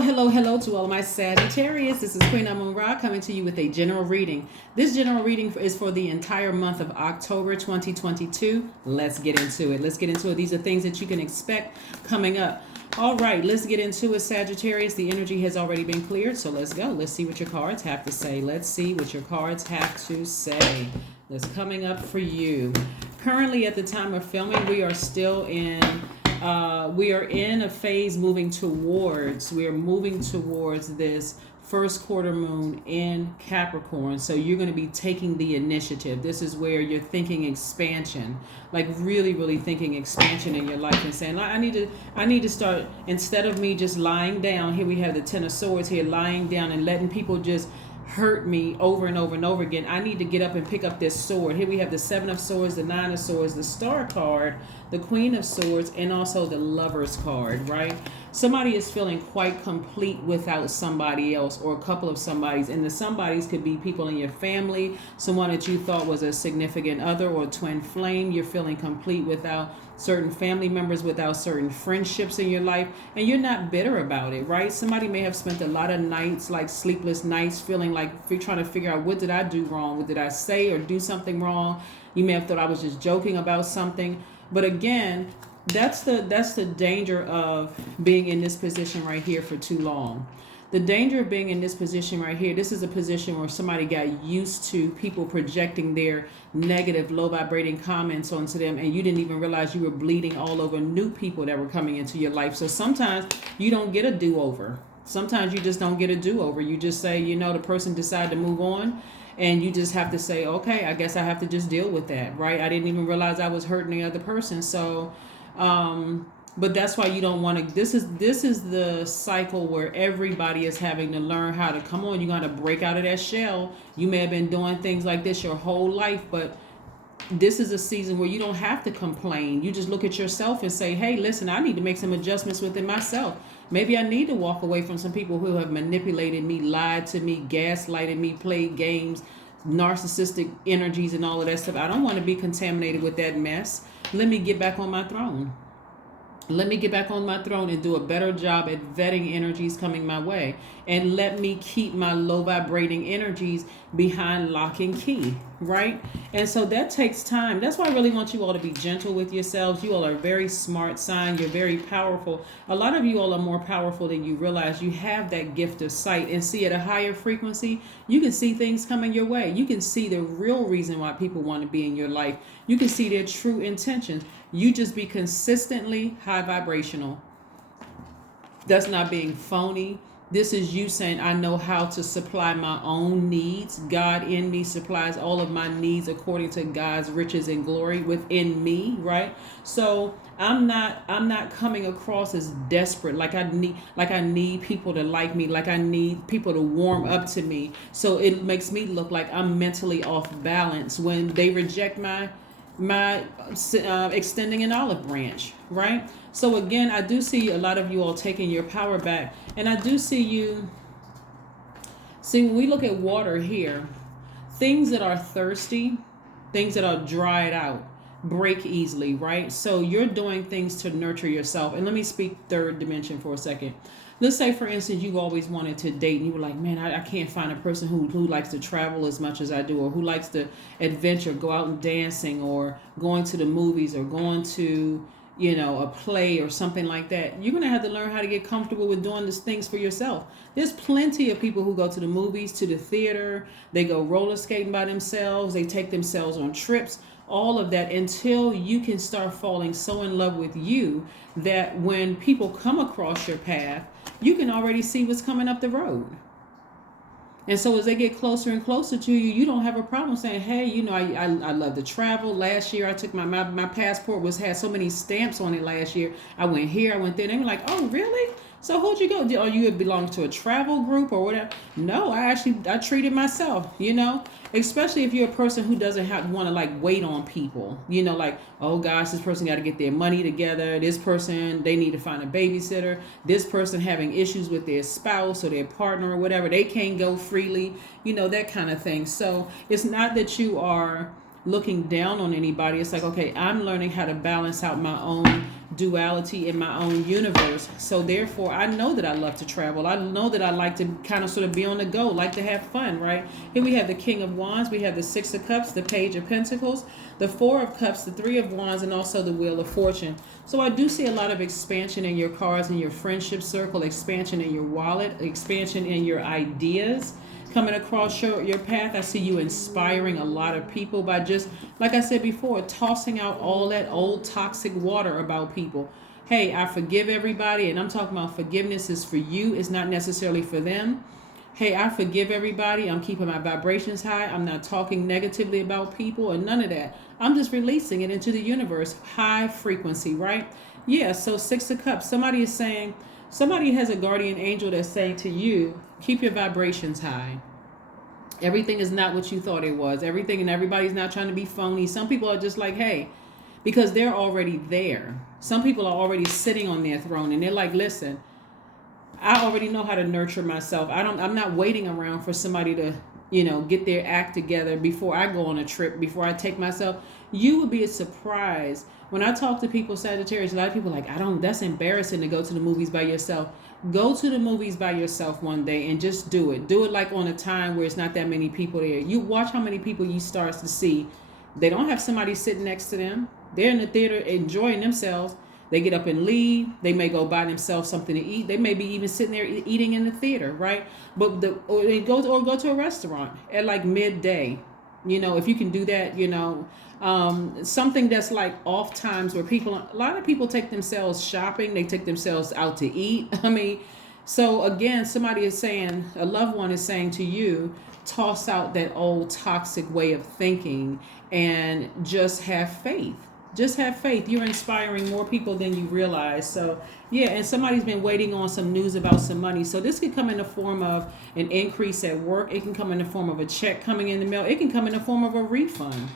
Hello to all of my Sagittarius. This is Queen Amun Ra coming to you with a general reading. This general reading is for the entire month of October 2022. Let's get into it. These are things that you can expect coming up. All right, let's get into it, Sagittarius. The energy has already been cleared, so let's go. Let's see what your cards have to say. What's coming up for you. Currently, at the time of filming, we are still in a phase moving towards this first quarter moon in Capricorn. So you're going to be taking the initiative. This is where you're thinking expansion, like really thinking expansion in your life and saying, I need to start, instead of me just lying down. Here we have the Ten of Swords here, lying down and letting people just hurt me over and over again. I need to get up and pick up this sword. Here we have the Seven of Swords, the Nine of Swords, the Star card, the Queen of Swords, and also the Lovers card, right? Somebody is feeling quite complete without somebody else or a couple of somebodies. And the somebodies could be people in your family, someone that you thought was a significant other or twin flame. You're feeling complete without certain family members, without certain friendships in your life, and you're not bitter about it, right? Somebody may have spent a lot of nights, like sleepless nights, feeling like you're trying to figure out, what did I do wrong? What did I say or do something wrong? You may have thought I was just joking about something. But again, that's the danger of being in this position right here for too long. The danger of being in this position right here, this is a position where somebody got used to people projecting their negative, low vibrating comments onto them, and you didn't even realize you were bleeding all over new people that were coming into your life. So sometimes you don't get a do-over. Sometimes you just don't get a do-over. You just say, the person decided to move on, and you just have to say, okay, I guess I have to just deal with that, right? I didn't even realize I was hurting the other person. So, but that's why you don't want to. This is the cycle where everybody is having to learn how to come on. You got to break out of that shell. You may have been doing things like this your whole life, but this is a season where you don't have to complain. You just look at yourself and say, hey, listen, I need to make some adjustments within myself. Maybe I need to walk away from some people who have manipulated me, lied to me, gaslighted me, played games, narcissistic energies and all of that stuff. I don't want to be contaminated with that mess. Let me get back on my throne. Let me get back on my throne and do a better job at vetting energies coming my way. And let me keep my low vibrating energies behind lock and key, right? And so that takes time. That's why I really want you all to be gentle with yourselves. You all are a very smart sign. You're very powerful. A lot of you all are more powerful than you realize. You have that gift of sight, and see at a higher frequency, you can see things coming your way. You can see the real reason why people want to be in your life. You can see their true intentions. You just be consistently high vibrational. That's not being phony. This is you saying, I know how to supply my own needs. God in me supplies all of my needs according to God's riches and glory within me, right? So I'm not coming across as desperate, like I need people to like me, like I need people to warm up to me. So it makes me look like I'm mentally off balance when they reject my extending an olive branch, right? So again, I do see a lot of you all taking your power back, and I do see you. See, when we look at water here, things that are thirsty, things that are dried out, break easily, right? So you're doing things to nurture yourself. And let me speak third dimension for a second. Let's say, for instance, you've always wanted to date, and you were like, man, I can't find a person who likes to travel as much as I do, or who likes to adventure, go out and dancing, or going to the movies, or going to, a play or something like that. You're going to have to learn how to get comfortable with doing these things for yourself. There's plenty of people who go to the movies, to the theater, they go roller skating by themselves, they take themselves on trips, all of that, until you can start falling so in love with you that when people come across your path, you can already see what's coming up the road. And so as they get closer and closer to you, you don't have a problem saying, hey, I love to travel. Last year I took my passport had so many stamps on it last year. I went here, I went there. And they were like, oh, really? So who'd you go? Or you belong to a travel group or whatever? No, I treated myself, especially if you're a person who doesn't want to wait on people, like, oh gosh, this person got to get their money together. This person, they need to find a babysitter. This person having issues with their spouse or their partner or whatever. They can't go freely, that kind of thing. So it's not that you are looking down on anybody. It's like, okay, I'm learning how to balance out my own duality in my own universe. So therefore, I know that I love to travel. I know that I like to kind of sort of be on the go, like to have fun, right? Here we have the King of Wands, we have the Six of Cups, the Page of Pentacles, the Four of Cups, the Three of Wands, and also the Wheel of Fortune. So I do see a lot of expansion in your cards, in your friendship circle, expansion in your wallet, expansion in your ideas coming across your path. I see you inspiring a lot of people by just, like I said before, tossing out all that old toxic water about people. Hey, I forgive everybody, and I'm talking about forgiveness is for you. It's not necessarily for them. Hey, I forgive everybody. I'm keeping my vibrations high. I'm not talking negatively about people and none of that. I'm just releasing it into the universe. High frequency, right? Yeah, so Six of Cups. Somebody is saying, somebody has a guardian angel that's saying to you, keep your vibrations high. Everything is not what you thought it was. Everything and everybody's not trying to be phony. Some people are just like, hey, because they're already there. Some people are already sitting on their throne and they're like, listen, I already know how to nurture myself. I'm not waiting around for somebody to, get their act together before I go on a trip, before I take myself. You would be surprised. When I talk to people, Sagittarius, a lot of people are like, that's embarrassing to go to the movies by yourself. Go to the movies by yourself one day and just do it. Do it like on a time where it's not that many people there. You watch how many people you start to see. They don't have somebody sitting next to them. They're in the theater enjoying themselves. They get up and leave. They may go buy themselves something to eat. They may be even sitting there eating in the theater, right? Or they go to a restaurant at like midday. If you can do that, something that's like off times where a lot of people take themselves shopping. They take themselves out to eat. So again, somebody is saying, a loved one is saying to you, toss out that old toxic way of thinking and just have faith. Just have faith. You're inspiring more people than you realize. So yeah, and somebody's been waiting on some news about some money. So this could come in the form of an increase at work. It can come in the form of a check coming in the mail. It can come in the form of a refund.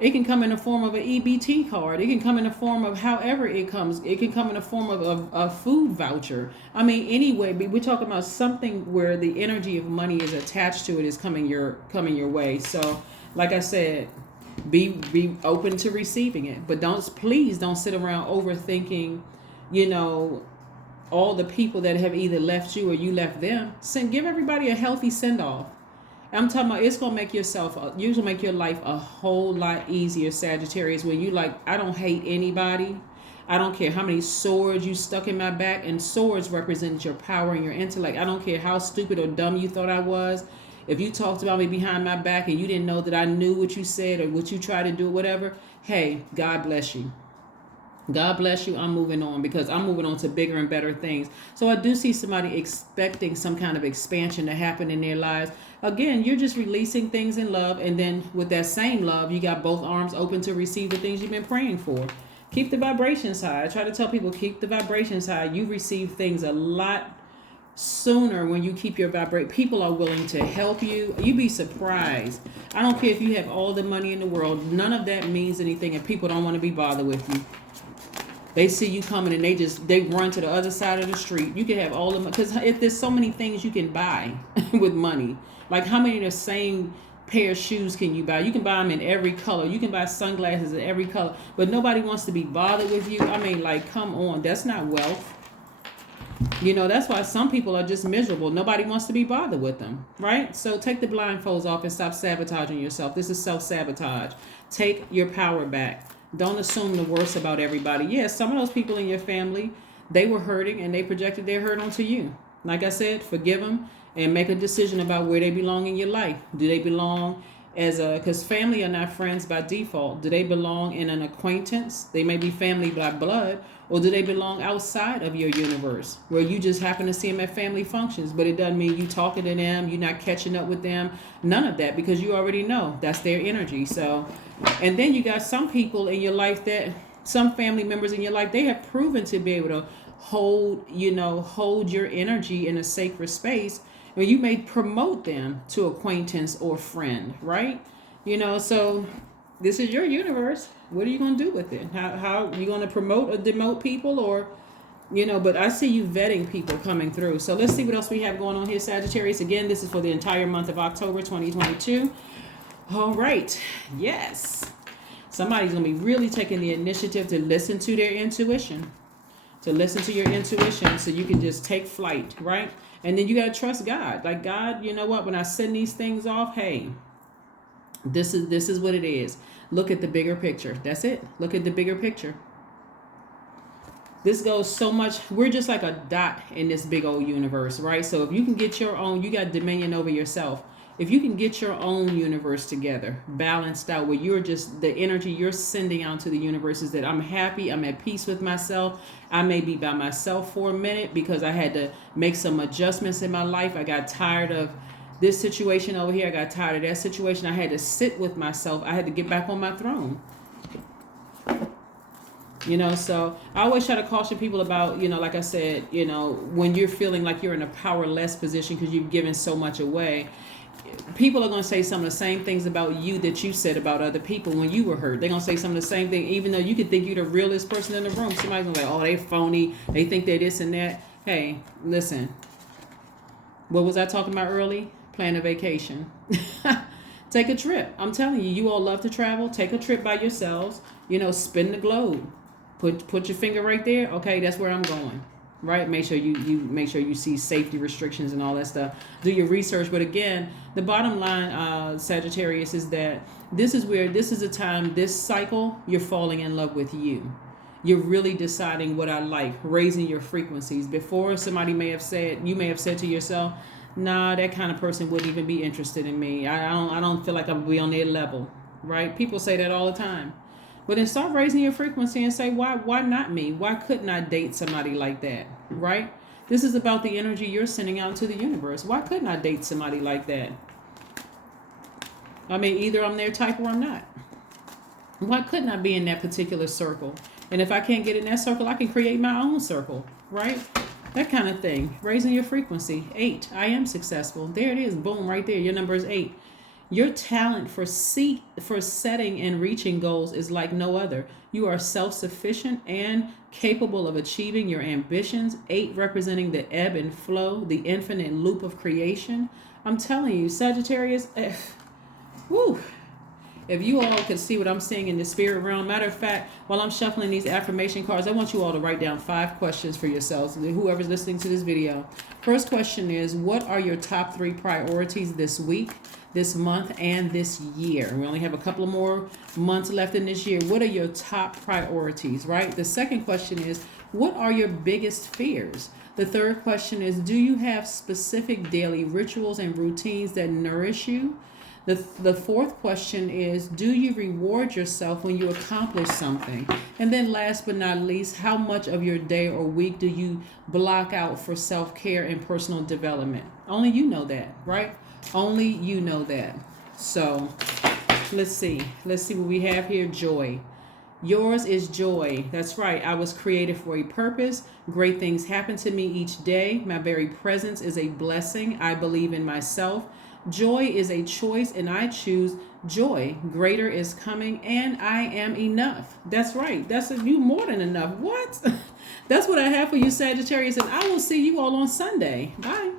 It can come in the form of an EBT card. It can come in the form of however it comes. It can come in the form of a food voucher. Anyway, we're talking about something where the energy of money is attached to it is coming your way. So like I said, be open to receiving it, but please don't sit around overthinking, all the people that have either left you or you left them. Give everybody a healthy send off. I'm talking about it's gonna make make your life a whole lot easier, Sagittarius. When you like, I don't hate anybody. I don't care how many swords you stuck in my back, and swords represent your power and your intellect. I don't care how stupid or dumb you thought I was. If you talked about me behind my back and you didn't know that I knew what you said or what you tried to do, whatever, hey, God bless you. God bless you. I'm moving on because I'm moving on to bigger and better things. So I do see somebody expecting some kind of expansion to happen in their lives. Again, you're just releasing things in love. And then with that same love, you got both arms open to receive the things you've been praying for. Keep the vibrations high. I try to tell people, keep the vibrations high. You receive things a lot sooner when you keep your vibration. People are willing to help you. You'd be surprised. I don't care if you have all the money in the world. None of that means anything if people don't want to be bothered with you. They see you coming and they run to the other side of the street. You can have all the money because if there's so many things you can buy with money. Like how many of the same pair of shoes can you buy? You can buy them in every color. You can buy sunglasses in every color, but nobody wants to be bothered with you. Come on, that's not wealth. That's why some people are just miserable. Nobody wants to be bothered with them, right? So take the blindfolds off and stop sabotaging yourself. This is self-sabotage. Take your power back. Don't assume the worst about everybody. Yes, some of those people in your family, they were hurting and they projected their hurt onto you. Like I said, forgive them and make a decision about where they belong in your life. Do they belong because family are not friends by default. Do they belong in an acquaintance? They may be family by blood, or do they belong outside of your universe where you just happen to see them at family functions, but it doesn't mean you talking to them, you're not catching up with them, none of that, because you already know that's their energy. So, and then you got some people in your life some family members in your life, they have proven to be able to hold your energy in a sacred space. Well, you may promote them to acquaintance or friend, right? So this is your universe. What are you going to do with it? How are you going to promote or demote people or, but I see you vetting people coming through. So let's see what else we have going on here, Sagittarius. Again, this is for the entire month of October 2022. All right. Yes. Somebody's going to be really taking the initiative to listen to their intuition. To listen to your intuition so you can just take flight, right? And then you got to trust God. Like, God, you know what? When I send these things off, hey, this is what it is. Look at the bigger picture. That's it. Look at the bigger picture. This goes so much. We're just like a dot in this big old universe, right? So if you can get your own, you got dominion over yourself. If you can get your own universe together, balanced out, where you're just, the energy you're sending out to the universe is that I'm happy, I'm at peace with myself. I may be by myself for a minute because I had to make some adjustments in my life. I got tired of this situation over here. I got tired of that situation. I had to sit with myself. I had to get back on my throne. You know, so I always try to caution people about, you know, like I said, you know, when you're feeling like you're in a powerless position because you've given so much away, people are going to say some of the same things about you that you said about other people when you were hurt. They're going to say some of the same thing, even though you could think you're the realest person in the room. Somebody's going to be like, oh, they phony. They think they're this and that. Hey, listen, what was I talking about early? Plan a vacation. Take a trip. I'm telling you, you all love to travel. Take a trip by yourselves. You know, spin the globe. Put your finger right there. Okay, that's where I'm going. Right? Make sure you make sure you see safety restrictions and all that stuff. Do your research. But again, the bottom line, Sagittarius, is that this is a time, this cycle, you're falling in love with you. You're really deciding what I like, raising your frequencies. Before, you may have said to yourself, nah, that kind of person wouldn't even be interested in me. I don't feel like I'm be on their level. Right? People say that all the time. But then start raising your frequency and say, why not me? Why couldn't I date somebody like that? Right? This is about the energy you're sending out to the universe. Why couldn't I date somebody like that? I mean, either I'm their type or I'm not. Why couldn't I be in that particular circle? And if I can't get in that circle, I can create my own circle, right? That kind of thing. Raising your frequency. 8. I am successful. There it is. Boom, right there. Your number is 8. Your talent for setting and reaching goals is like no other. You are self-sufficient and capable of achieving your ambitions. 8 representing the ebb and flow, the infinite loop of creation. I'm telling you, Sagittarius, woo. If you all could see what I'm seeing in the spirit realm. Matter of fact, while I'm shuffling these affirmation cards, I want you all to write down 5 questions for yourselves, whoever's listening to this video. First question is, what are your top 3 priorities this week, this month, and this year? We only have a couple of more months left in this year. What are your top priorities, right? The second question is, what are your biggest fears? The third question is, do you have specific daily rituals and routines that nourish you? The fourth question is, do you reward yourself when you accomplish something? And then last but not least, how much of your day or week do you block out for self-care and personal development? Only you know that, right? Only you know that. So let's see what we have here. Joy. Yours is joy. That's right. I was created for a purpose. Great things happen to me each day. My very presence is a blessing. I believe in myself. Joy is a choice, and I choose joy. Greater is coming, and I am enough. That's right. You more than enough. What? That's what I have for you, Sagittarius, and I will see you all on Sunday. Bye.